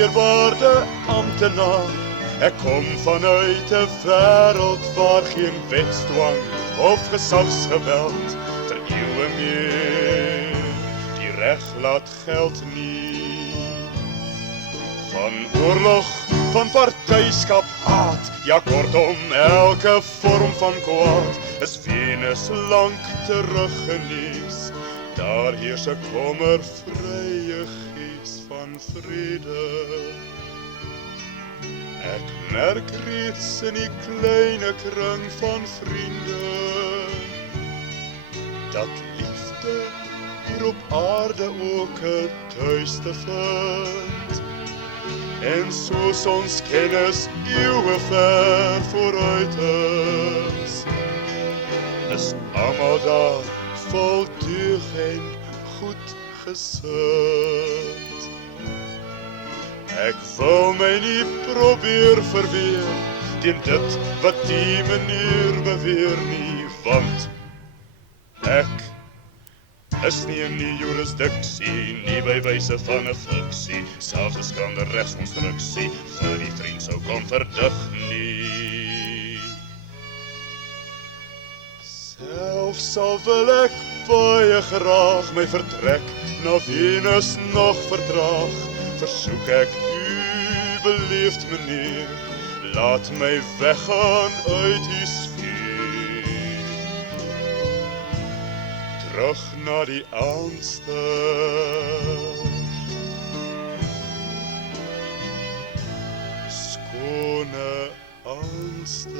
eerwaarde amptenaar. Ek kom vanuit 'n wêreld waar geen wetsdwang of gesagsgeweld vir eeue meer die reg laat geld nie. Van oorlog, van partyskap, haat, ja kortom elke vorm van kwaad is Venus lank teruggenees. Daar heers 'n kommervrye gees van vrede. Ek merk reeds in die kleine kring van vriende dat liefde hier op aarde ook 'n tuiste vind. En soos ons kennis eeuwe ver vooruit is almal daar vol deug en goed gesind. Ek wil my nie probeer verweer teen dit wat die meneer beweer nie, want ek is nie in die jurisdiksie, nie by wyse van 'n fiksie, selfs 'n skande regskonstruksie vir die vriend sou kon verdig nie. Selfs al wil ek baie graag my vertrek na Venus nog vertraag, versoek ek u beleefd meneer, laat my weggaan uit die sfeer. Terug na die aandster, skone aandster.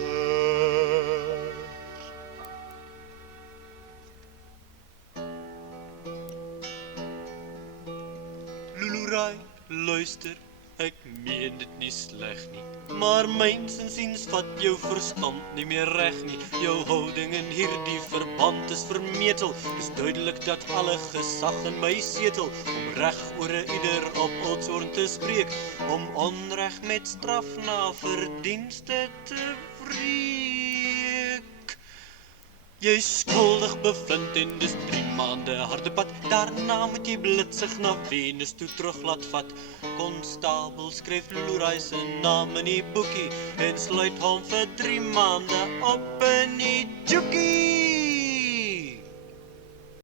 Lulurai, luister, ek meen dit nie sleg nie, maar myns insiens vat jou verstand nie meer reg nie. Jou houding in hierdie verband is vermetel. Dis duidelik dat alle gesag in my setel, om reg oor 'n ieder op Oudtshoorn te spreek, om onreg met straf na verdienste te wreek. Jy is skuldig bevind en dis 3 maande harde pad. Daarna moet jy blitsig na Venus toe terug laat vat. Konstabel skryf Lulurai se naam in die boekie en sluit hom vir 3 maande op in die joekie.